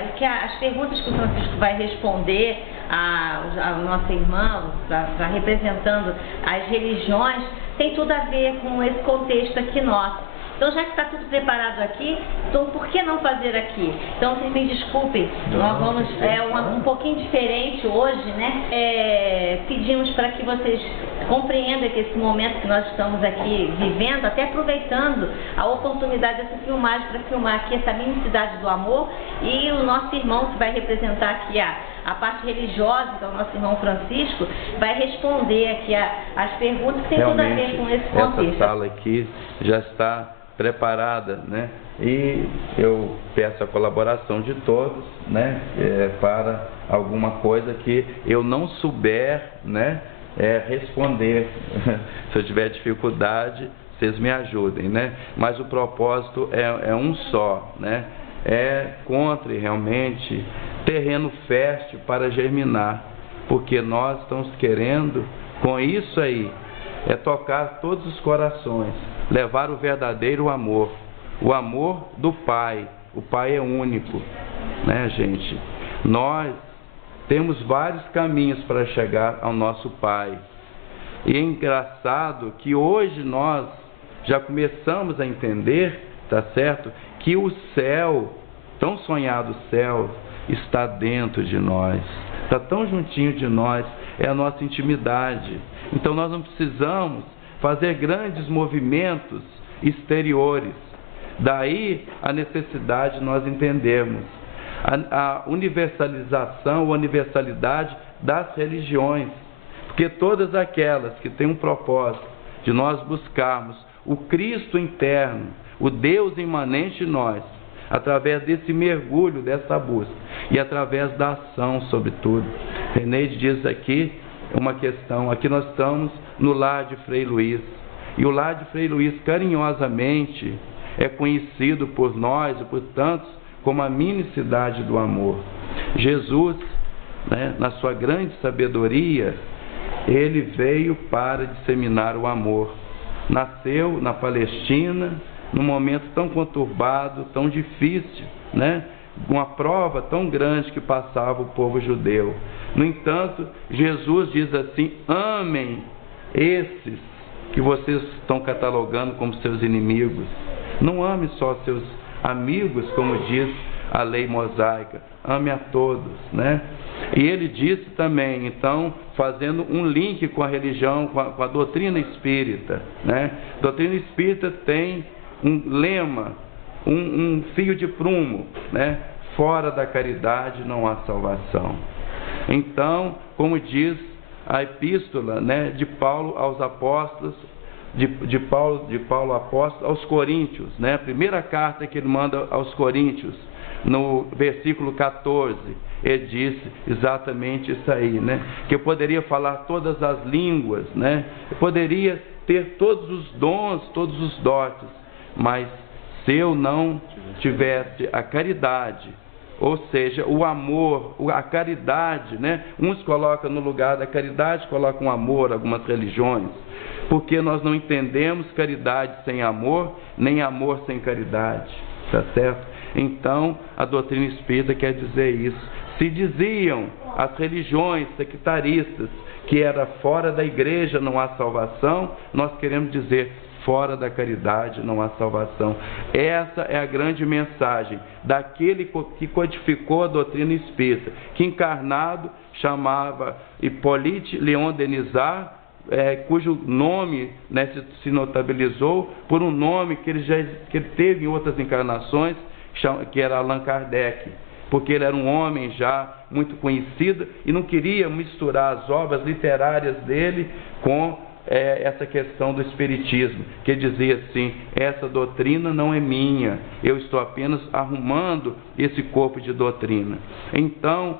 Que as perguntas que o Francisco vai responder a nossa irmã, representando as religiões, tem tudo a ver com esse contexto aqui nosso. Então, já que está tudo preparado aqui, então por que não fazer aqui? Então, vocês me desculpem, nós vamos, um pouquinho diferente hoje, né? Pedimos para que vocês compreendam que esse momento que nós estamos aqui vivendo, até aproveitando a oportunidade dessa filmagem para filmar aqui essa mini cidade do amor, e o nosso irmão que vai representar aqui a parte religiosa, então o nosso irmão Francisco, vai responder aqui as perguntas que tem tudo a ver com esse contexto. Essa sala aqui já está preparada, né? E eu peço a colaboração de todos, né? Para alguma coisa que eu não souber, né? Responder. Se eu tiver dificuldade, vocês me ajudem, né? Mas o propósito é um só, né? Encontre realmente terreno fértil para germinar, porque nós estamos querendo, com isso aí, tocar todos os corações, levar o verdadeiro amor, o amor do Pai. O Pai é único, né, gente? Nós temos vários caminhos para chegar ao nosso Pai. E é engraçado que hoje nós já começamos a entender, tá certo? Que o céu, tão sonhado céu, está dentro de nós, está tão juntinho de nós, é a nossa intimidade. Então nós não precisamos fazer grandes movimentos exteriores. Daí a necessidade de nós entendermos a universalização ou universalidade das religiões, porque todas aquelas que têm um propósito de nós buscarmos o Cristo interno, o Deus imanente em nós, através desse mergulho, dessa busca, e através da ação, sobretudo. Reneide diz aqui uma questão, aqui nós estamos no lar de Frei Luiz, e o lar de Frei Luiz carinhosamente é conhecido por nós e por tantos como a mini cidade do amor. Jesus, né, na sua grande sabedoria, ele veio para disseminar o amor. Nasceu na Palestina, num momento tão conturbado, tão difícil, né? Uma prova tão grande que passava o povo judeu. No entanto, Jesus diz assim: amem esses que vocês estão catalogando como seus inimigos. Não ame só seus amigos, como diz a lei mosaica, ame a todos, né? E ele disse também, então, fazendo um link com a religião, com a doutrina espírita, né? A doutrina espírita tem um lema, um fio de prumo, né? Fora da caridade não há salvação. Então, como diz a epístola, né, de Paulo aos apóstolos, de Paulo apóstolo aos Coríntios, né? A primeira carta que ele manda aos Coríntios, no versículo 14, ele disse exatamente isso aí, né? Que eu poderia falar todas as línguas, né? Eu poderia ter todos os dons, todos os dotes, mas se eu não tivesse a caridade, ou seja, o amor, a caridade, né? Uns colocam no lugar da caridade, colocam o amor, algumas religiões, porque nós não entendemos caridade sem amor, nem amor sem caridade, tá certo? Então, a doutrina espírita quer dizer isso. Se diziam as religiões sectaristas que era fora da igreja não há salvação, nós queremos dizer fora da caridade não há salvação. Essa é a grande mensagem daquele que codificou a doutrina espírita, que encarnado chamava Hippolyte Léon Denisard, cujo nome, né, se notabilizou por um nome que ele teve em outras encarnações, que era Allan Kardec, porque ele era um homem já muito conhecido e não queria misturar as obras literárias dele com essa questão do espiritismo, que dizia assim: essa doutrina não é minha, eu estou apenas arrumando esse corpo de doutrina. Então,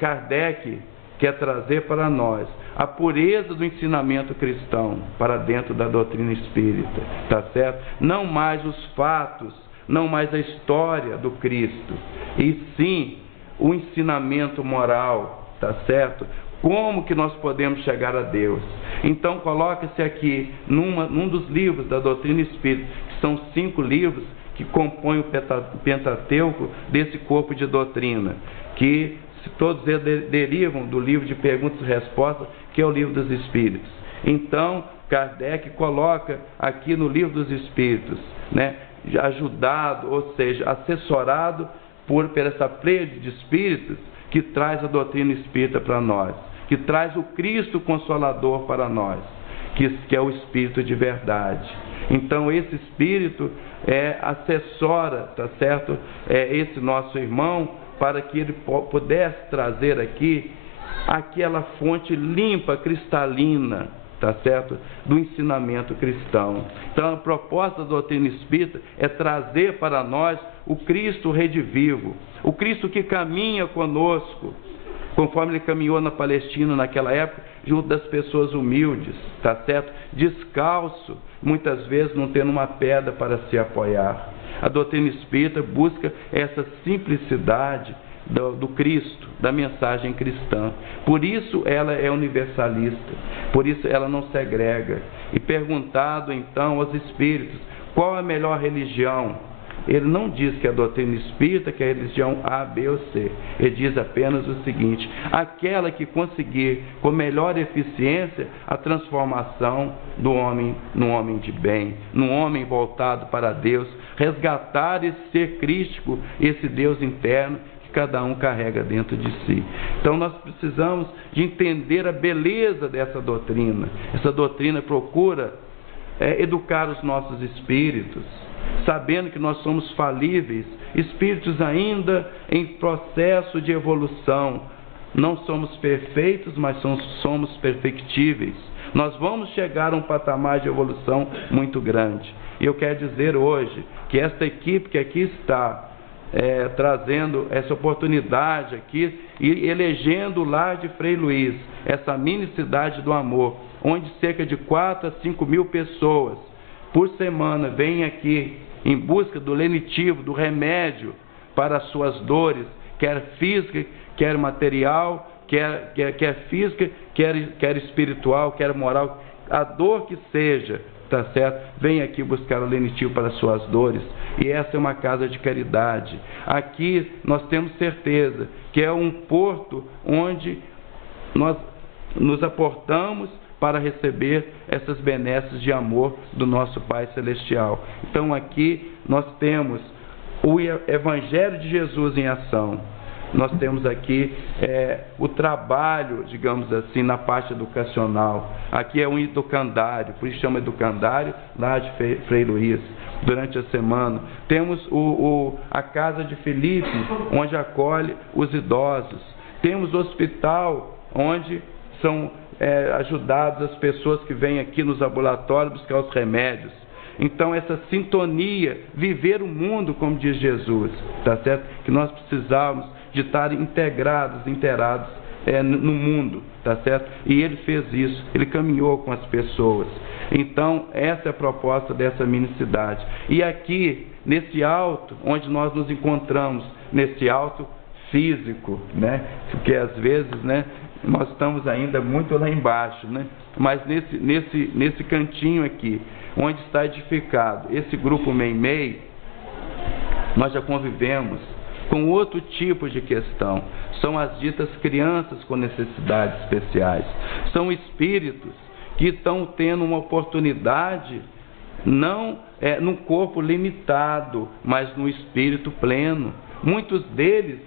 Kardec quer trazer para nós a pureza do ensinamento cristão para dentro da doutrina espírita, tá certo? Não mais os fatos, não mais a história do Cristo, e sim o ensinamento moral, tá certo? Como que nós podemos chegar a Deus? Então coloca-se aqui num dos livros da doutrina espírita, que são 5 livros, que compõem o Pentateuco desse corpo de doutrina, que todos eles derivam do livro de perguntas e respostas, que é o livro dos Espíritos. Então, Kardec coloca aqui no livro dos Espíritos, né, ajudado, ou seja, assessorado por essa pleiade de espíritos que traz a doutrina espírita para nós, que traz o Cristo Consolador para nós, que é o Espírito de verdade. Então, esse Espírito assessora, tá certo? Esse nosso irmão, para que ele pudesse trazer aqui aquela fonte limpa, cristalina, tá certo? Do ensinamento cristão. Então, a proposta da doutrina espírita é trazer para nós o Cristo redivivo, o Cristo que caminha conosco, conforme ele caminhou na Palestina naquela época, junto das pessoas humildes, tá certo? Descalço, muitas vezes não tendo uma pedra para se apoiar. A doutrina espírita busca essa simplicidade do Cristo, da mensagem cristã. Por isso ela é universalista, por isso ela não segrega. E perguntado então aos espíritos qual a melhor religião, ele não diz que é a doutrina espírita, que é a religião A, B ou C. Ele diz apenas o seguinte: aquela que conseguir com melhor eficiência a transformação do homem num homem de bem, num homem voltado para Deus, resgatar esse ser crístico, esse Deus interno que cada um carrega dentro de si. Então nós precisamos de entender a beleza dessa doutrina. Essa doutrina procura educar os nossos espíritos, sabendo que nós somos falíveis, espíritos ainda em processo de evolução. Não somos perfeitos, mas somos perfectíveis. Nós vamos chegar a um patamar de evolução muito grande. E eu quero dizer hoje que esta equipe que aqui está trazendo essa oportunidade aqui e elegendo o lar de Frei Luiz, essa mini cidade do amor, onde cerca de 4 a 5 mil pessoas por semana vêm aqui em busca do lenitivo, do remédio para as suas dores, quer física, quer material, quer física, quer espiritual, quer moral, a dor que seja, tá certo? Vem aqui buscar o lenitivo para as suas dores. E essa é uma casa de caridade. Aqui nós temos certeza que é um porto onde nós nos aportamos para receber essas benesses de amor do nosso Pai Celestial. Então aqui nós temos o Evangelho de Jesus em ação. Nós temos aqui o trabalho, digamos assim, na parte educacional. Aqui é um educandário, por isso chama educandário lá de Frei Luiz, durante a semana. Temos a Casa de Felipe, onde acolhe os idosos. Temos o hospital, onde são ajudadas as pessoas que vêm aqui nos ambulatórios buscar os remédios. Então, essa sintonia, viver o mundo, como diz Jesus, tá certo? Que nós precisamos de estar integrados, inteirados no mundo, tá certo? E ele fez isso, ele caminhou com as pessoas. Então, essa é a proposta dessa mini cidade. E aqui, nesse alto, onde nós nos encontramos, nesse alto físico, né? Porque às vezes, né, nós estamos ainda muito lá embaixo, né? Mas nesse cantinho aqui, onde está edificado esse grupo Meimei, nós já convivemos com outro tipo de questão. São as ditas crianças com necessidades especiais. São espíritos que estão tendo uma oportunidade, não num corpo limitado, mas no espírito pleno. Muitos deles,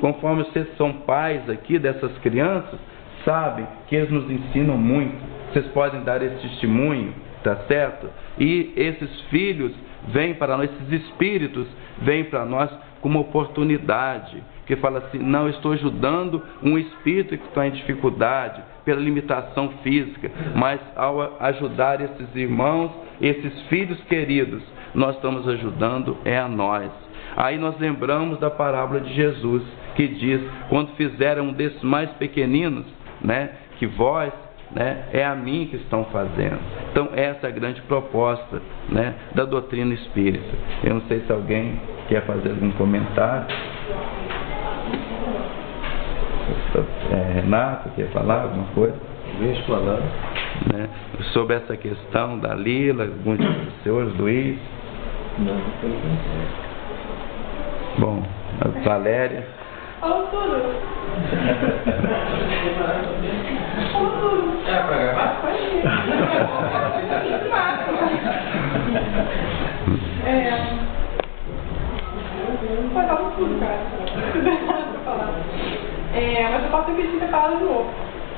conforme vocês são pais aqui dessas crianças, sabem que eles nos ensinam muito. Vocês podem dar esse testemunho, tá certo? E esses filhos vêm para nós, esses espíritos vêm para nós com uma oportunidade, que fala assim: não, estou ajudando um espírito que está em dificuldade pela limitação física, mas ao ajudar esses irmãos, esses filhos queridos, nós estamos ajudando a nós. Aí nós lembramos da parábola de Jesus, que diz: quando fizeram um desses mais pequeninos, né, que vós, né, é a mim que estão fazendo. Então essa é a grande proposta, né, da doutrina espírita. Eu não sei se alguém quer fazer algum comentário. Renato, quer falar alguma coisa? Deixa falando. Né, sobre essa questão da Lila, alguns dos senhores, Luiz. Bom, a Valéria. Fala tudo. É pra gravar? Pode ir. Pode falar tudo, cara. Mas eu posso repetir a palavra de novo.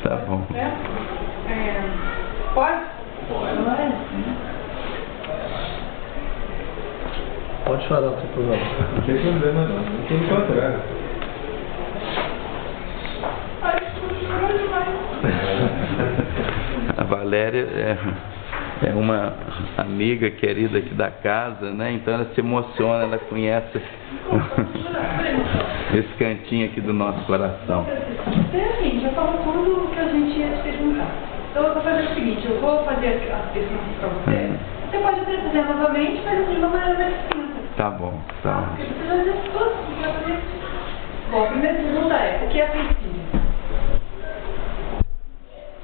Tá bom. Né? Pode? Pode falar, não tem problema. Não tem problema não, não tem contrário. Ai, estou chorando demais. A Valéria é uma amiga querida aqui da casa, né? Então ela se emociona, ela conhece esse cantinho aqui do nosso coração. Assim, já falou tudo o que a gente ia te perguntar. Então eu vou fazer o seguinte, eu vou fazer as perguntas para você. Você pode até fazer novamente, mas de uma maneira mais simples. Tá bom, tá. Porque você já disse tudo que vai fazer. Bom, a primeira pergunta é, o que é princípio?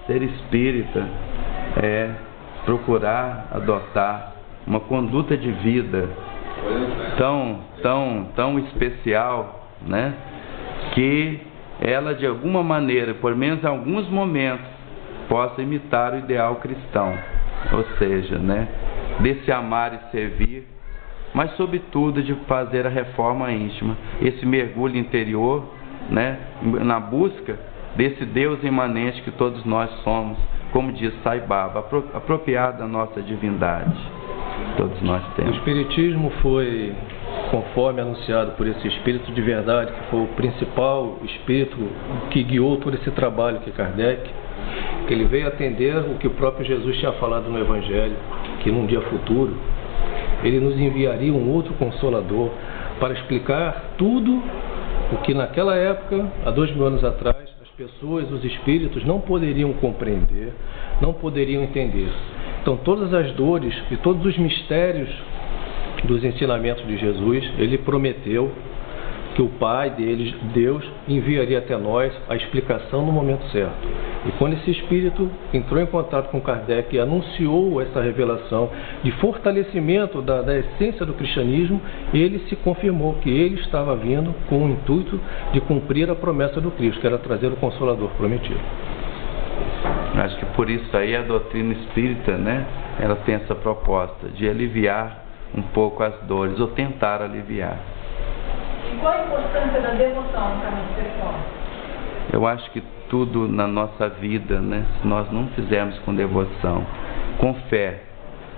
Ser espírita é procurar adotar uma conduta de vida tão especial, né? Que ela de alguma maneira, por menos em alguns momentos, possa imitar o ideal cristão, ou seja, né? Desse amar e servir, mas sobretudo de fazer a reforma íntima, esse mergulho interior, né? Na busca desse Deus imanente que todos nós somos, como diz Sai Baba, apropriado da nossa divindade. Todos nós O temos. Espiritismo foi, conforme anunciado por esse Espírito de Verdade, que foi o principal Espírito que guiou todo esse trabalho que Kardec, que ele veio atender o que o próprio Jesus tinha falado no Evangelho, que num dia futuro ele nos enviaria um outro Consolador para explicar tudo o que naquela época, há 2000 anos atrás, as pessoas, os espíritos não poderiam compreender, não poderiam entender. Então todas as dores e todos os mistérios dos ensinamentos de Jesus, ele prometeu que o Pai deles, Deus, enviaria até nós a explicação no momento certo. E quando esse Espírito entrou em contato com Kardec e anunciou essa revelação de fortalecimento da essência do cristianismo, ele se confirmou que ele estava vindo com o intuito de cumprir a promessa do Cristo, que era trazer o Consolador prometido. Acho que por isso aí a doutrina espírita, né? Ela tem essa proposta de aliviar um pouco as dores, ou tentar aliviar. E qual a importância da devoção no caminho espiritual? Eu acho que tudo na nossa vida, né, se nós não fizermos com devoção, com fé,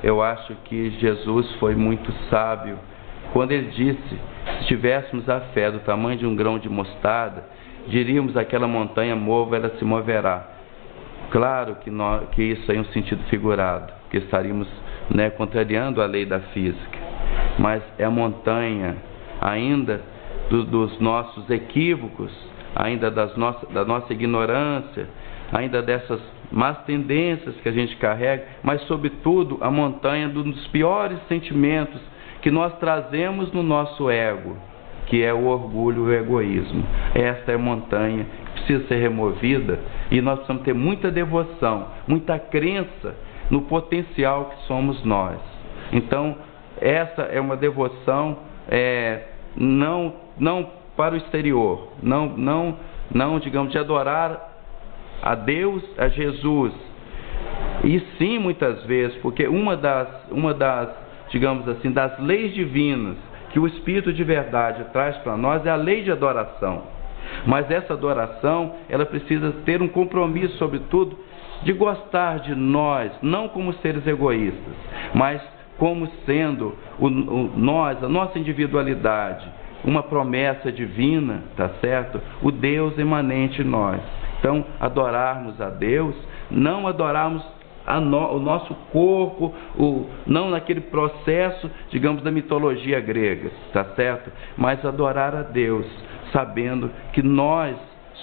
eu acho que Jesus foi muito sábio quando ele disse, se tivéssemos a fé do tamanho de um grão de mostarda, diríamos aquela montanha mova, ela se moverá. Claro que isso é um sentido figurado, que estaríamos, né, contrariando a lei da física, mas é a montanha ainda dos nossos equívocos, ainda da nossa ignorância, ainda dessas más tendências que a gente carrega, mas sobretudo a montanha dos piores sentimentos que nós trazemos no nosso ego, que é o orgulho e o egoísmo. Esta é a montanha que precisa ser removida e nós precisamos ter muita devoção, muita crença no potencial que somos nós. Então, essa é uma devoção não para o exterior, não digamos, de adorar a Deus, a Jesus, e sim muitas vezes, porque uma das digamos assim, das leis divinas que o Espírito de Verdade traz para nós é a lei de adoração. Mas essa adoração, ela precisa ter um compromisso, sobretudo, de gostar de nós, não como seres egoístas, mas como sendo nós, a nossa individualidade, uma promessa divina, tá certo? O Deus imanente em nós. Então, adorarmos a Deus, não adorarmos o nosso corpo, não naquele processo, digamos, da mitologia grega, tá certo? Mas adorar a Deus, sabendo que nós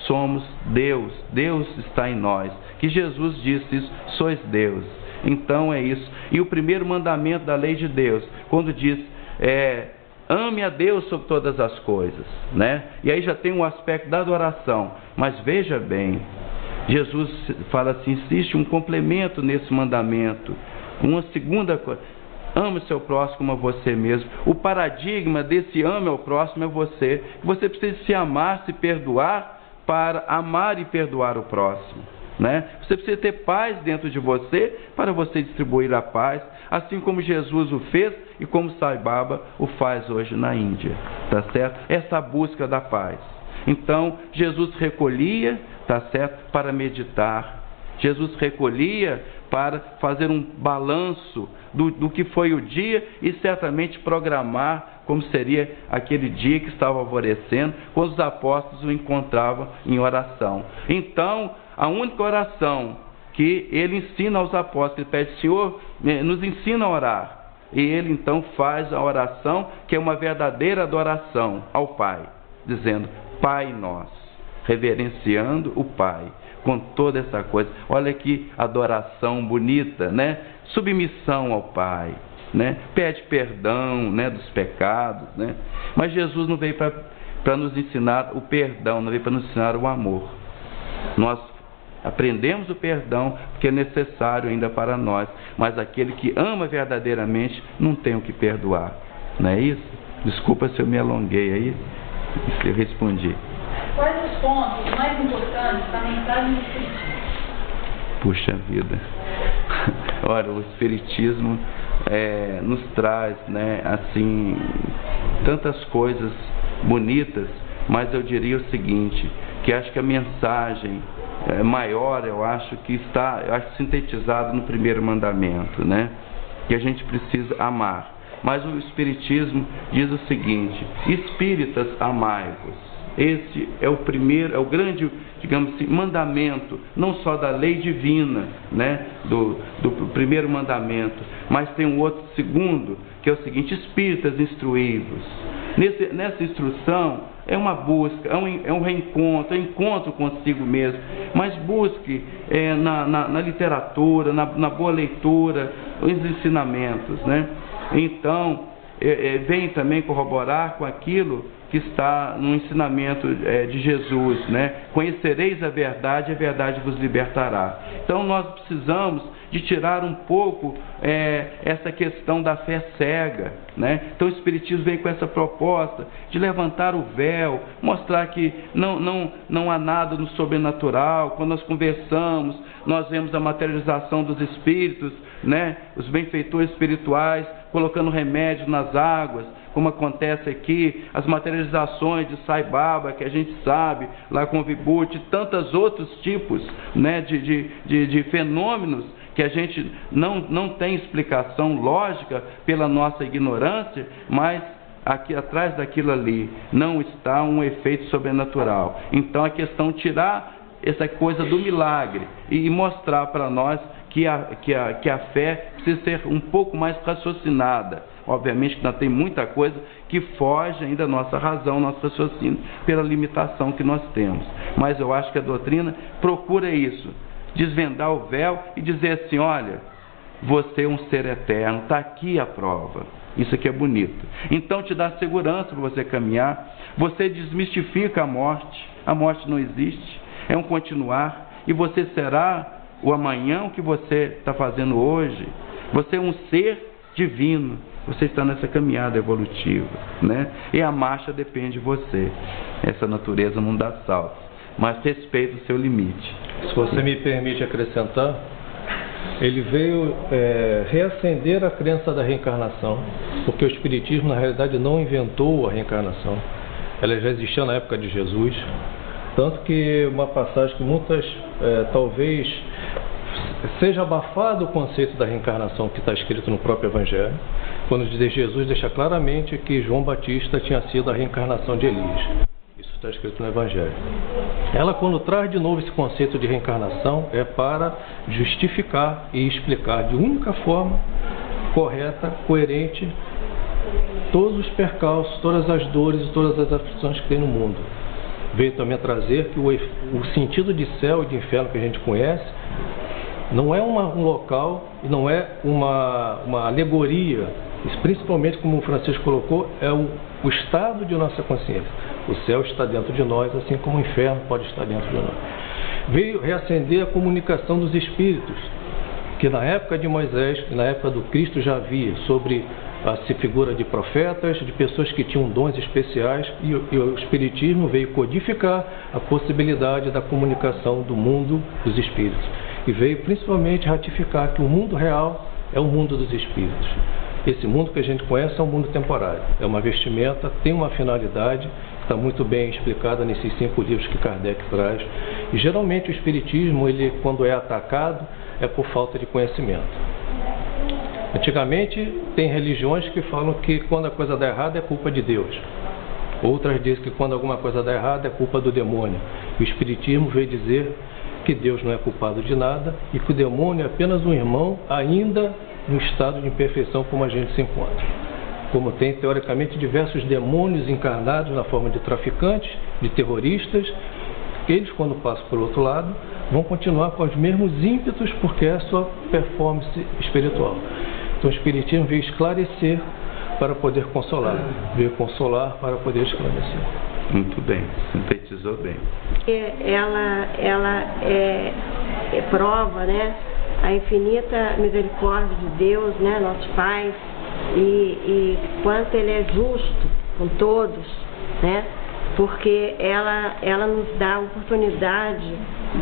somos Deus, Deus está em nós, que Jesus disse isso, sois Deus. Então é isso. E o primeiro mandamento da lei de Deus, quando diz, ame a Deus sobre todas as coisas, né? E aí já tem um aspecto da adoração, mas veja bem, Jesus fala assim, existe um complemento nesse mandamento, uma segunda coisa, ame o seu próximo como a você mesmo. O paradigma desse ame ao próximo é você. Você precisa se amar, se perdoar, para amar e perdoar o próximo. Né? Você precisa ter paz dentro de você para você distribuir a paz, assim como Jesus o fez e como Sai Baba o faz hoje na Índia, tá certo? Essa busca da paz. Então, Jesus recolhia, tá certo, para meditar. Jesus recolhia para fazer um balanço do que foi o dia e certamente programar como seria aquele dia que estava alvorecendo, quando os apóstolos o encontravam em oração. Então, a única oração que ele ensina aos apóstolos, ele pede: Senhor, nos ensina a orar. E ele então faz a oração, que é uma verdadeira adoração ao Pai, dizendo: Pai nosso, reverenciando o Pai, com toda essa coisa. Olha que adoração bonita, né? Submissão ao Pai, né? Pede perdão, né, dos pecados, né? Mas Jesus não veio para nos ensinar o perdão, não veio para nos ensinar o amor. Nós aprendemos o perdão porque é necessário ainda para nós, mas aquele que ama verdadeiramente não tem o que perdoar, não é isso? Desculpa se eu me alonguei aí, eu respondi. Quais os pontos mais importantes da mensagem do Espiritismo? Puxa vida, olha, o Espiritismo nos traz, né, assim, tantas coisas bonitas, mas eu diria o seguinte, que acho que a mensagem maior, eu acho que está sintetizado no primeiro mandamento, né? Que a gente precisa amar. Mas o Espiritismo diz o seguinte: espíritas, amai-vos. Esse é o primeiro, é o grande, digamos assim, mandamento, não só da lei divina, né? Do primeiro mandamento, mas tem um outro segundo, que é o seguinte: espíritas, instruí-vos. Nessa instrução é uma busca, é um reencontro, é um encontro consigo mesmo, mas busque na literatura, na boa leitura, os ensinamentos, né? Então, vem também corroborar com aquilo que está no ensinamento de Jesus, né? Conhecereis a verdade vos libertará. Então, nós precisamos de tirar um pouco essa questão da fé cega, né? Então o Espiritismo vem com essa proposta de levantar o véu, mostrar que não há nada no sobrenatural. Quando nós conversamos, nós vemos a materialização dos espíritos, né? Os benfeitores espirituais colocando remédio nas águas, como acontece aqui, as materializações de Sai Baba, que a gente sabe, lá com o Vibhuti, tantos outros tipos, né, de fenômenos que a gente não tem explicação lógica pela nossa ignorância, mas aqui atrás daquilo ali não está um efeito sobrenatural. Então a questão é tirar essa coisa do milagre e mostrar para nós que a fé precisa ser um pouco mais raciocinada. Obviamente que ainda tem muita coisa que foge ainda da nossa razão, nosso raciocínio, pela limitação que nós temos. Mas eu acho que a doutrina procura isso, desvendar o véu e dizer assim: olha, você é um ser eterno, está aqui a prova. Isso aqui é bonito. Então te dá segurança para você caminhar, você desmistifica a morte não existe, é um continuar, e você será o amanhã, o que você está fazendo hoje. Você é um ser divino, você está nessa caminhada evolutiva, né? E a marcha depende de você. Essa natureza não dá salto, mas respeita o seu limite. Se você me permite acrescentar, ele veio reacender a crença da reencarnação, porque o Espiritismo na realidade não inventou a reencarnação, ela já existia na época de Jesus, tanto que uma passagem que muitas talvez seja abafado o conceito da reencarnação que está escrito no próprio Evangelho, quando Jesus deixa claramente que João Batista tinha sido a reencarnação de Elias. Isso está escrito no Evangelho. Ela, quando traz de novo esse conceito de reencarnação, é para justificar e explicar de única forma correta, coerente, todos os percalços, todas as dores e todas as aflições que tem no mundo. Veio também a trazer que o sentido de céu e de inferno que a gente conhece não é um local e não é uma alegoria. Isso, principalmente, como o Francisco colocou, é o estado de nossa consciência. O céu está dentro de nós, assim como o inferno pode estar dentro de nós. Veio reacender a comunicação dos espíritos, que na época de Moisés e na época do Cristo já havia sobre a figura de profetas, de pessoas que tinham dons especiais, e o Espiritismo veio codificar a possibilidade da comunicação do mundo dos espíritos. E veio principalmente ratificar que o mundo real é o mundo dos espíritos. Esse mundo que a gente conhece é um mundo temporário, é uma vestimenta, tem uma finalidade, está muito bem explicada nesses 5 livros que Kardec traz. E geralmente o Espiritismo, ele, quando é atacado, é por falta de conhecimento. Antigamente, tem religiões que falam que quando a coisa dá errado é culpa de Deus. Outras dizem que quando alguma coisa dá errado é culpa do demônio. O Espiritismo veio dizer que Deus não é culpado de nada e que o demônio é apenas um irmão ainda no estado de imperfeição como a gente se encontra. Como tem, teoricamente, diversos demônios encarnados na forma de traficantes, de terroristas, que eles, quando passam por outro lado, vão continuar com os mesmos ímpetos porque é a sua performance espiritual. Então o Espiritismo veio esclarecer para poder consolar, veio consolar para poder esclarecer. Muito bem, sintetizou bem. Ela prova, né, a infinita misericórdia de Deus, né, nosso Pai, e quanto Ele é justo com todos, né, porque ela nos dá a oportunidade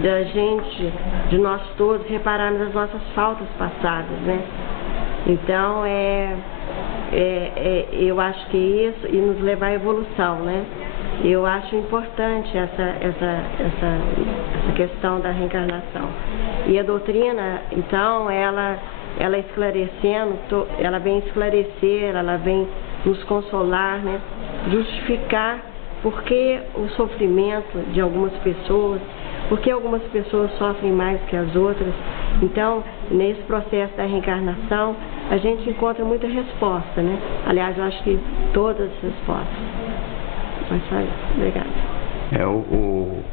da gente, de nós todos, repararmos as nossas faltas passadas, né. Então, eu acho que isso, e nos levar à evolução, né. Eu acho importante essa questão da reencarnação. E a doutrina, então, ela esclarecendo, ela vem esclarecer, ela vem nos consolar, né? Justificar por que o sofrimento de algumas pessoas, por que algumas pessoas sofrem mais que as outras. Então, nesse processo da reencarnação, a gente encontra muita resposta, né? Aliás, eu acho que todas as respostas. Mas só isso. Obrigada. O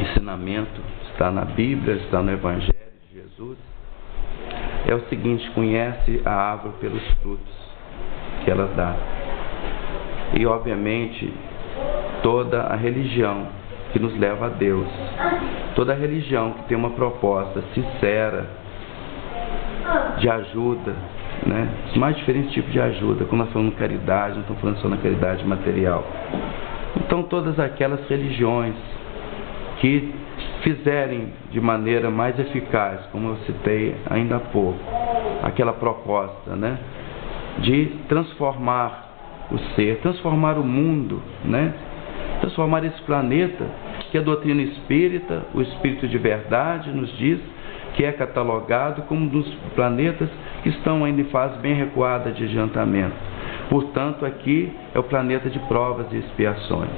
ensinamento está na Bíblia, está no Evangelho de Jesus. É o seguinte: conhece a árvore pelos frutos que ela dá. E obviamente toda a religião que nos leva a Deus, toda a religião que tem uma proposta sincera de ajuda, né? Os mais diferentes tipos de ajuda, quando nós falamos caridade, não estamos falando só na caridade material. Então todas aquelas religiões que fizerem de maneira mais eficaz, como eu citei ainda há pouco, aquela proposta, né, de transformar o ser, transformar o mundo, né, transformar esse planeta, que a doutrina espírita, o espírito de verdade, nos diz que é catalogado como um dos planetas que estão ainda em fase bem recuada de adiantamento. Portanto, aqui é o planeta de provas e expiações.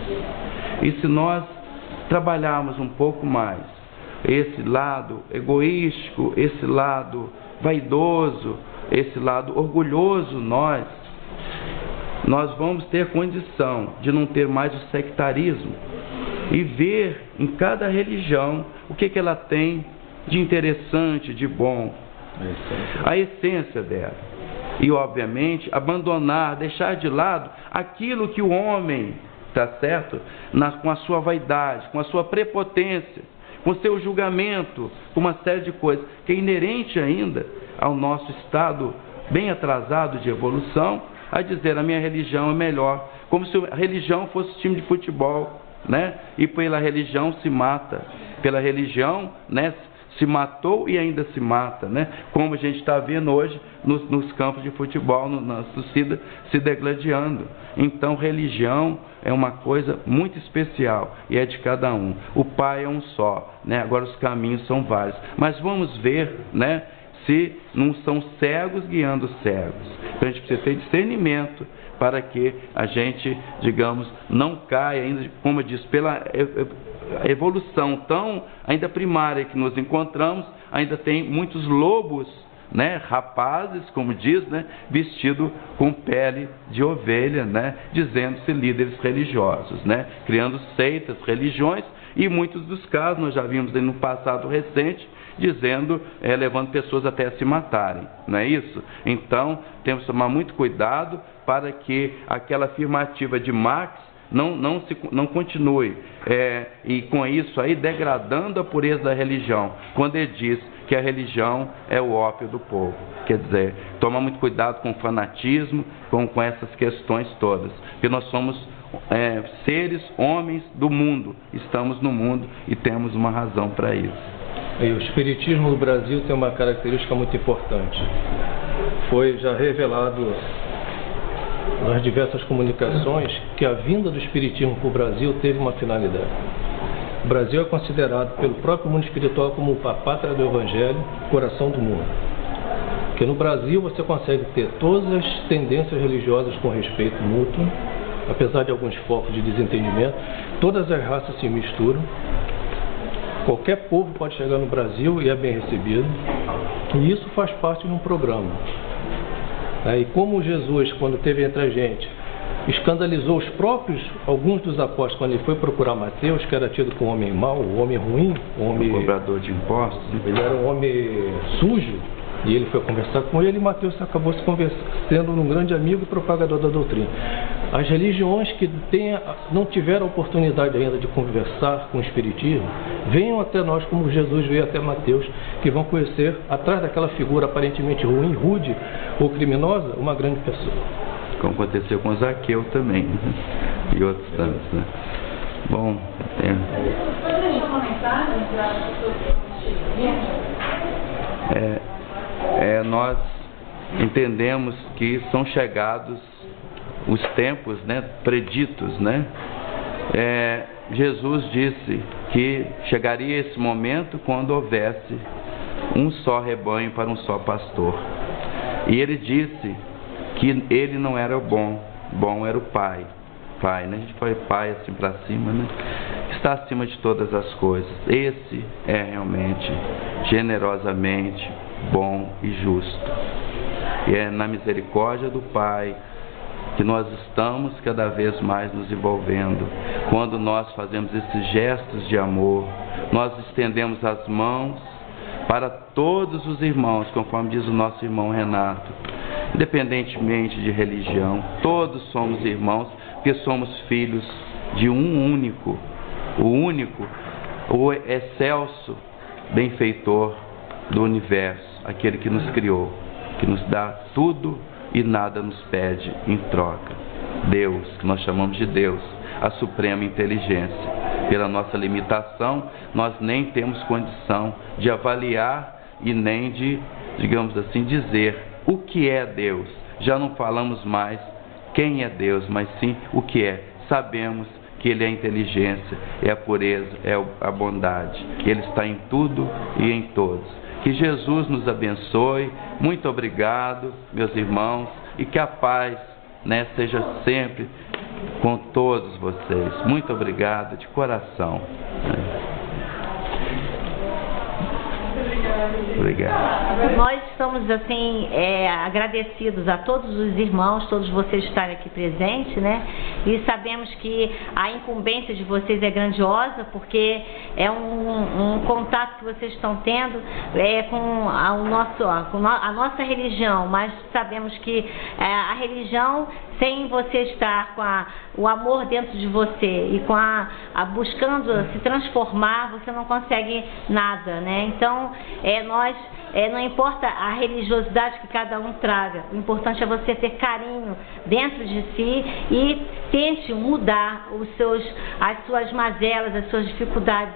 E se nós trabalharmos um pouco mais esse lado egoístico, esse lado vaidoso, esse lado orgulhoso, nós vamos ter condição de não ter mais o sectarismo e ver em cada religião o que ela tem de interessante, de bom, a essência dela. E, obviamente, abandonar, deixar de lado aquilo que o homem, tá certo? Com a sua vaidade, com a sua prepotência, com o seu julgamento, com uma série de coisas que é inerente ainda ao nosso estado bem atrasado de evolução, a dizer a minha religião é melhor, como se a religião fosse time de futebol, né? E pela religião se mata, pela religião, né, se matou e ainda se mata, né? Como a gente está vendo hoje nos campos de futebol, na torcida se degladiando. Então, religião é uma coisa muito especial e é de cada um. O Pai é um só, né? Agora os caminhos são vários. Mas vamos ver, né, se não são cegos guiando cegos. Então, a gente precisa ter discernimento para que a gente, digamos, não caia ainda, como eu disse, pela evolução tão ainda primária que nos encontramos, ainda tem muitos lobos, né, rapazes, como diz, né, vestido com pele de ovelha, né, dizendo-se líderes religiosos, né, criando seitas, religiões, e muitos dos casos nós já vimos no passado recente, dizendo, levando pessoas até a se matarem, não é isso? Então, temos que tomar muito cuidado para que aquela afirmativa de Marx não continue, e com isso aí degradando a pureza da religião, quando ele diz que a religião é o ópio do povo. Quer dizer, toma muito cuidado com o fanatismo, com essas questões todas, porque nós somos seres, homens do mundo, estamos no mundo e temos uma razão para isso. E o Espiritismo no Brasil tem uma característica muito importante. Foi já revelado nas diversas comunicações que a vinda do Espiritismo para o Brasil teve uma finalidade. O Brasil é considerado pelo próprio mundo espiritual como a pátria do Evangelho, coração do mundo. Porque no Brasil você consegue ter todas as tendências religiosas com respeito mútuo, apesar de alguns focos de desentendimento, todas as raças se misturam. Qualquer povo pode chegar no Brasil e é bem recebido. E isso faz parte de um programa. E como Jesus, quando esteve entre a gente, escandalizou os próprios, alguns dos apóstolos, quando ele foi procurar Mateus, que era tido como homem mau, o homem ruim, o homem cobrador de impostos. Ele era um homem sujo, e ele foi conversar com ele, e Mateus acabou se sendo um grande amigo e propagador da doutrina. As religiões que não tiveram a oportunidade ainda de conversar com o Espiritismo, venham até nós, como Jesus veio até Mateus, que vão conhecer, atrás daquela figura aparentemente ruim, rude ou criminosa, uma grande pessoa. Como aconteceu com Zaqueu também, né? E outros tantos, né? Bom, Pode deixar uma mensagem para as pessoas que estão nós entendemos que são chegados os tempos, né, preditos, né? Jesus disse que chegaria esse momento quando houvesse um só rebanho para um só pastor. E ele disse que ele não era o bom era o Pai, né? A gente foi Pai assim para cima, né? Está acima de todas as coisas. Esse é realmente generosamente bom e justo. E é na misericórdia do Pai que nós estamos cada vez mais nos envolvendo. Quando nós fazemos esses gestos de amor, nós estendemos as mãos para todos os irmãos, conforme diz o nosso irmão Renato, independentemente de religião, todos somos irmãos, porque somos filhos de um único, o excelso benfeitor do universo, aquele que nos criou, que nos dá tudo e nada nos pede em troca. Deus, que nós chamamos de Deus, a suprema inteligência. Pela nossa limitação, nós nem temos condição de avaliar e nem de, digamos assim, dizer o que é Deus. Já não falamos mais quem é Deus, mas sim o que é. Sabemos que Ele é a inteligência, é a pureza, é a bondade. Ele está em tudo e em todos. Que Jesus nos abençoe. Muito obrigado, meus irmãos, e que a paz, né, seja sempre com todos vocês. Muito obrigado de coração. Obrigado. Nós estamos assim agradecidos a todos os irmãos, todos vocês estarem aqui presentes, né? E sabemos que a incumbência de vocês é grandiosa, porque é um contato que vocês estão tendo com a nossa religião, mas sabemos que a religião, sem você estar com o amor dentro de você e com buscando se transformar, você não consegue nada, né? Então, não importa a religiosidade que cada um traga, o importante é você ter carinho dentro de si e tente mudar as suas mazelas, as suas dificuldades,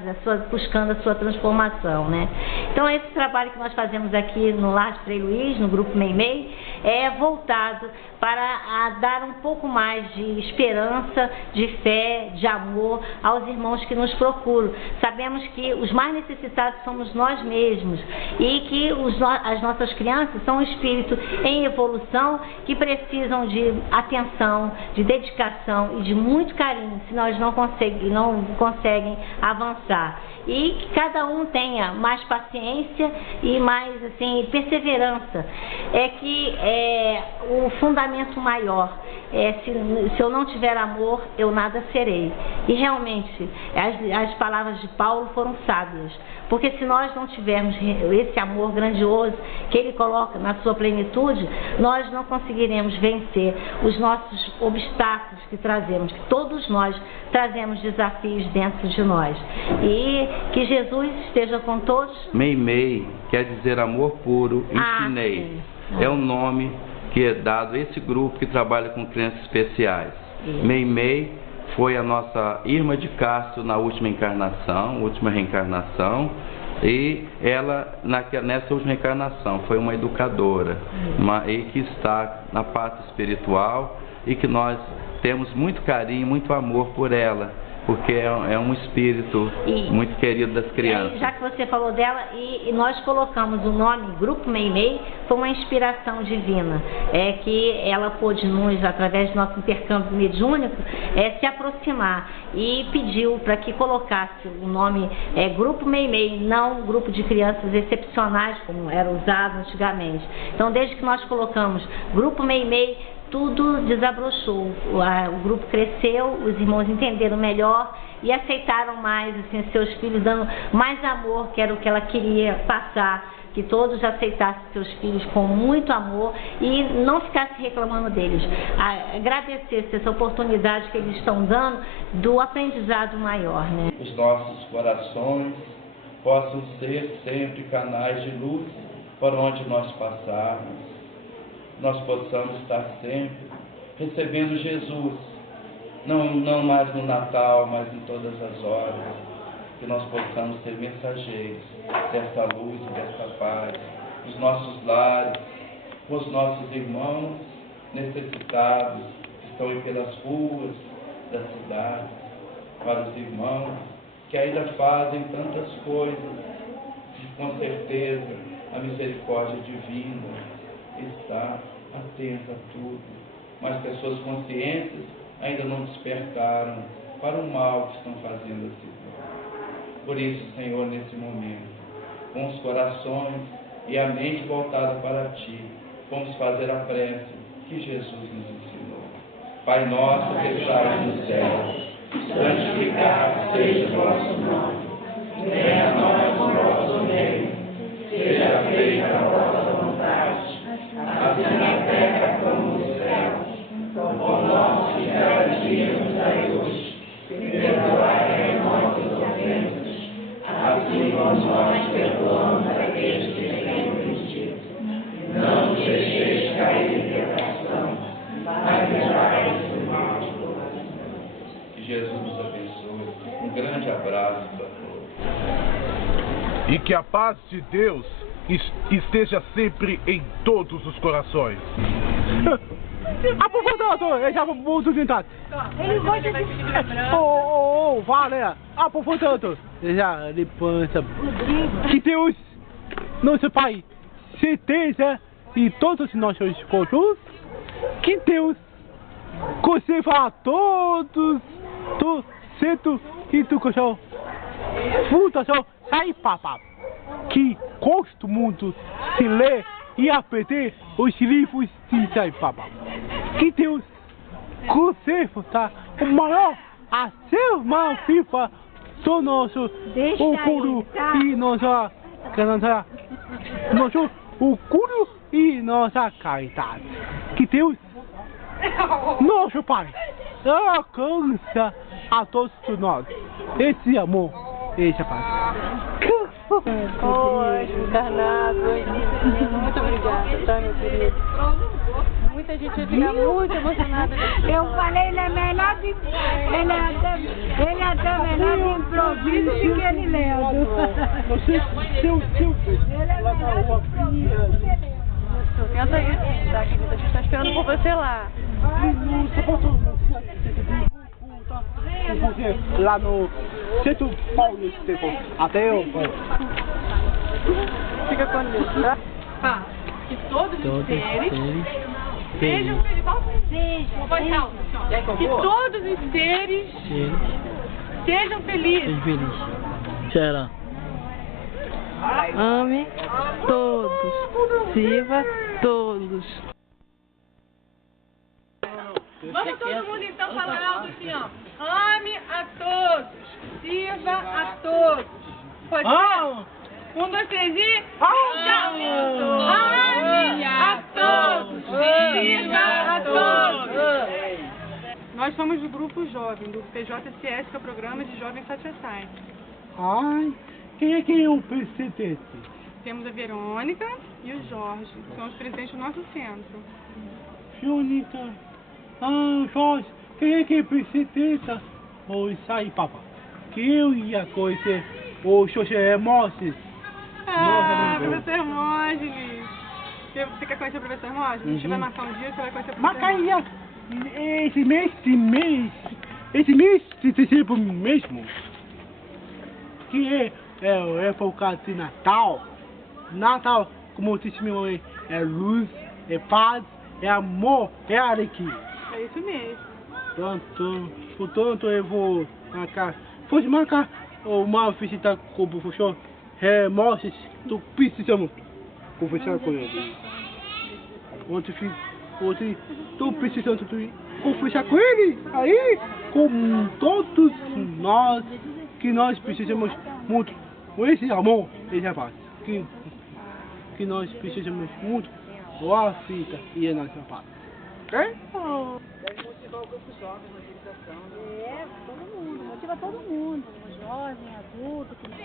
buscando a sua transformação, né? Então, esse trabalho que nós fazemos aqui no Lar de Frei Luiz, no Grupo Meimei, é voltado para dar um pouco mais de esperança, de fé, de amor aos irmãos que nos procuram. Sabemos que os mais necessitados somos nós mesmos e que as nossas crianças são um espírito em evolução que precisam de atenção, de dedicação e de muito carinho, se nós não conseguem avançar. E que cada um tenha mais paciência e mais assim, perseverança. É que o fundamento maior se eu não tiver amor, eu nada serei. E realmente, as palavras de Paulo foram sábias, porque se nós não tivermos esse amor grandioso que ele coloca na sua plenitude, nós não conseguiremos vencer os nossos obstáculos que trazemos, que todos nós trazemos desafios dentro de nós. E que Jesus esteja com todos. Meimei quer dizer amor puro em chinês. É um nome que é dado a esse grupo que trabalha com crianças especiais. Meimei foi a nossa Irma de Castro na última reencarnação, e ela, nessa última reencarnação, foi uma educadora, e que está na parte espiritual, e que nós temos muito carinho, muito amor por ela, porque é um espírito muito querido das crianças. Já que você falou dela, e nós colocamos o nome Grupo Meimei, foi uma inspiração divina, que ela pôde através do nosso intercâmbio mediúnico, se aproximar, e pediu para que colocasse o nome Grupo Meimei, não Grupo de Crianças Excepcionais, como era usado antigamente. Então, desde que nós colocamos Grupo Meimei, tudo desabrochou, o grupo cresceu, os irmãos entenderam melhor e aceitaram mais, assim, seus filhos, dando mais amor, que era o que ela queria passar, que todos aceitassem seus filhos com muito amor e não ficassem reclamando deles. Agradecer essa oportunidade que eles estão dando do aprendizado maior, né? Os nossos corações possam ser sempre canais de luz por onde nós passarmos. Nós possamos estar sempre recebendo Jesus, não mais no Natal, mas em todas as horas, que nós possamos ser mensageiros dessa luz e dessa paz, nos nossos lares, com os nossos irmãos necessitados, que estão aí pelas ruas da cidade, para os irmãos que ainda fazem tantas coisas, e com certeza a misericórdia divina está atenta a tudo, mas pessoas conscientes ainda não despertaram para o mal que estão fazendo a si próprios. Por isso, Senhor, nesse momento, com os corações e a mente voltada para Ti, vamos fazer a prece que Jesus nos ensinou. Pai nosso que estás nos céus, santificado seja o vosso nome, venha a nós o vosso reino, seja feita a vossa vontade, assim na terra como no céu. O pão nosso de cada dia nos dai hoje, perdoai as nossas ofensas, assim como nós perdoamos aqueles que têm ofendido. Não nos deixeis cair em tentação, mas livrai-nos do mal. Que Jesus nos abençoe. Um grande abraço para todos. E que a paz de Deus esteja sempre em todos os corações. Aprofundando, eu já vou tentar. Ele vai vale, aprofundando, já levanta. Que Deus, nosso Pai, certeza e todos os nossos cultos, que Deus conserva todos, do centro e do coração, fundação, sai papá. Que gosto muito de ler e aprender os livros de Sai Papa. Que Deus conserva o maior acervo viva do nosso orgulho e nossa ganância, nosso orgulho e nossa caridade. Que Deus, nosso Pai, alcança a todos nós esse amor, essa paz. Oi, encarnado, muito obrigada, tá, meu querido? Muita gente vai ficar muito emocionada. Eu falei, ele é melhor de... Ele é até melhor de improviso do que ele lendo. Ele é melhor de improviso do que ele lendo. Tenta aí, tá, querida? A gente tá esperando por você lá. Lá no centro paulista, até eu. Fica com Deus, tá? Que todos os seres sejam felizes. Que todos os seres sejam felizes. Será? Ame todos, sirva todos. Vamos todo mundo então falar alto assim, ó. Ame a todos. Sirva a todos. Pode ser? 1, 2, 3 e... A todos! Sirva a todos! Nós somos do grupo jovem, do PJCS, que é o Programa de Jovem Satisfeito. Ai, quem é o PCTT? Temos a Verônica e o Jorge, que são os presidentes do nosso centro. Verônica, Jorge, quem é o PCTT? Oh, isso aí, papai. Que eu ia conhecer o José Moses. Professor Mógenes. Você quer conhecer o professor Mógenes? A gente vai marcar um dia que você vai conhecer o professor Mógenes. Marca aí, esse mês, tipo mesmo. Que é focado em Natal. Natal, como disse minha mãe, é luz, é paz, é amor, é alegria. É isso mesmo. Portanto, eu vou marcar. Pode marcar uma visita com o professor Moses. Tu precisamos conversar com ele. Tu precisando conversar com ele. Aí, com todos nós, que nós precisamos muito. Com esse amor, esse rapaz. Que nós precisamos muito. A fita e a nossa paz. Ok? Deve motivar o grupo jovem na utilização. Todo mundo. Motiva todo mundo. Jovem, adulto, que não...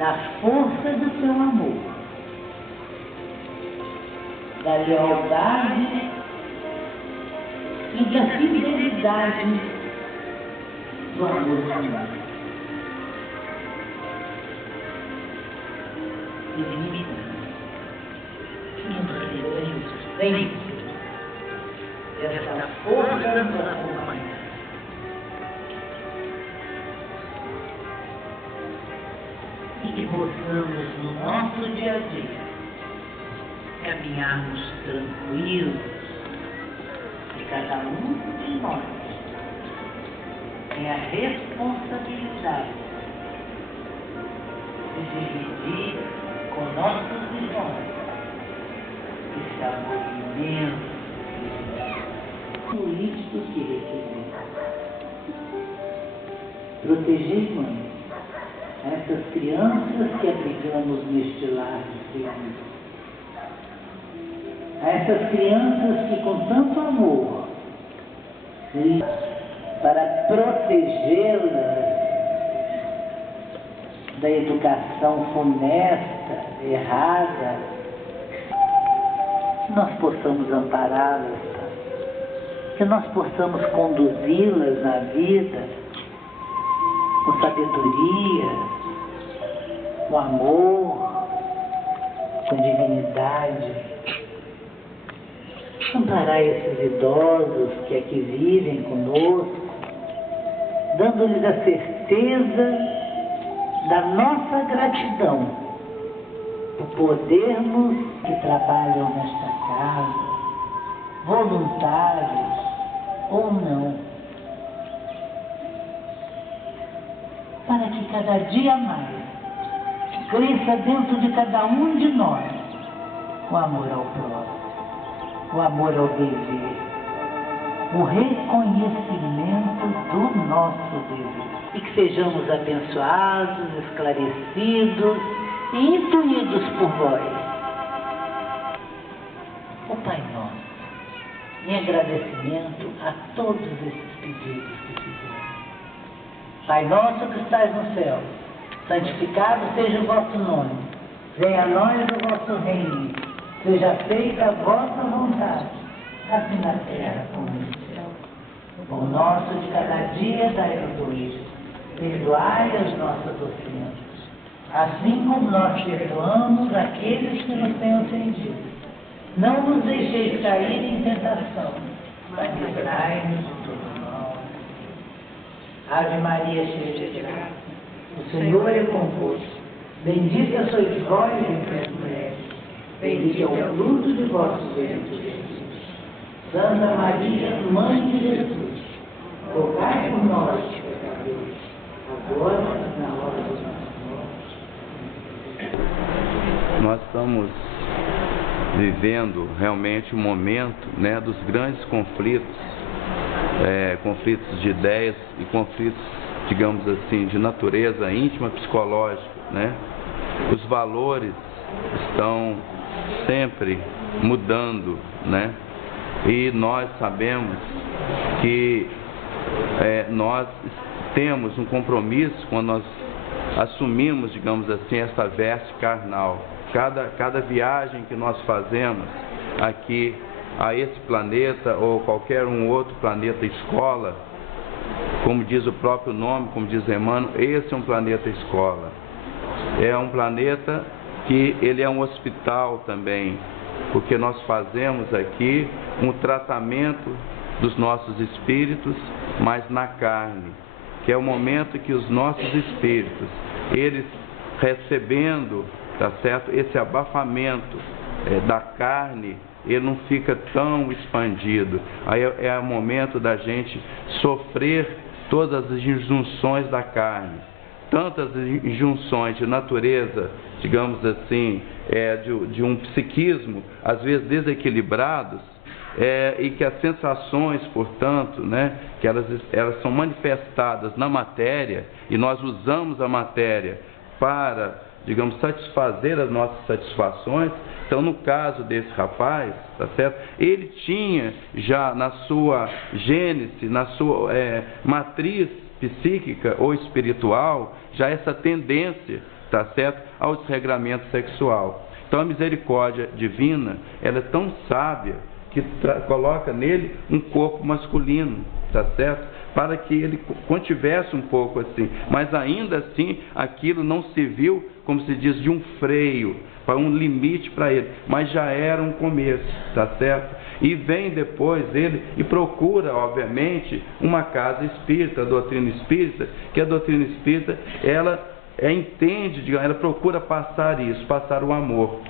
da força do seu amor, da lealdade e da fidelidade do amor humano. Que nos lembremos sempre dessa força do amor humano. E que possamos no nosso dia a dia caminharmos tranquilos e cada um de nós tem a responsabilidade de dividir com nossos irmãos esse amor imenso político que representa. Proteger, mãe, essas crianças que abrigamos neste lar de Senhor. A essas crianças que com tanto amor para protegê-las da educação funesta, errada, que nós possamos ampará-las, que nós possamos conduzi-las na vida com sabedoria, com amor, com dignidade. Amparar esses idosos que aqui vivem conosco, dando-lhes a certeza da nossa gratidão por podermos que trabalham nesta casa, voluntários ou não, para que cada dia mais cresça dentro de cada um de nós o amor ao próximo, o amor ao dever, o reconhecimento do nosso dever. E que sejamos abençoados, esclarecidos e intuídos por vós. Ó Pai Nosso, em agradecimento a todos esses pedidos que fizemos. Pai Nosso que estás no céu, santificado seja o vosso nome. Venha a nós o vosso reino. Seja feita a vossa vontade, assim na terra como no céu. O pão nosso de cada dia dai-nos hoje. Perdoai as nossas ofensas, assim como nós perdoamos aqueles que nos têm ofendido. Não nos deixeis cair em tentação, mas livrai-nos de todo mal. Ave Maria, cheia de graça, o Senhor é convosco. Bendita sois vós entre as mulheres. Bendito é o fruto de vosso ventre, Jesus. Santa Maria, Mãe de Jesus, rogai por nós, pecadores, agora na hora de nossa morte. Nós estamos vivendo realmente um momento, né, dos grandes conflitos, conflitos de ideias e conflitos, digamos assim, de natureza íntima, psicológica, né? Os valores estão sempre mudando, né? E nós sabemos que nós temos um compromisso quando nós assumimos, digamos assim, essa veste carnal. Cada viagem que nós fazemos aqui a esse planeta ou qualquer um outro planeta escola, como diz o próprio nome, como diz Emmanuel, esse é um planeta escola. É um planeta que ele é um hospital também, porque nós fazemos aqui um tratamento dos nossos espíritos, mas na carne, que é o momento que os nossos espíritos, eles recebendo, tá certo, esse abafamento da carne, ele não fica tão expandido. Aí é o momento da gente sofrer todas as injunções da carne, tantas injunções de natureza, digamos assim, de um psiquismo, às vezes desequilibrados, e que as sensações, portanto, né, que elas são manifestadas na matéria, e nós usamos a matéria para, digamos, satisfazer as nossas satisfações. Então, no caso desse rapaz, tá certo? Ele tinha já na sua gênese, na sua matriz psíquica ou espiritual, já essa tendência tá certo? Ao desregramento sexual. Então a misericórdia divina, ela é tão sábia que coloca nele um corpo masculino, tá certo? Para que ele contivesse um pouco assim, mas ainda assim aquilo não serviu, como se diz, de um freio, para um limite para ele, mas já era um começo, tá certo? E vem depois ele e procura, obviamente, uma casa espírita, a doutrina espírita, que a doutrina espírita, ela entende, ela procura passar isso, passar o amor.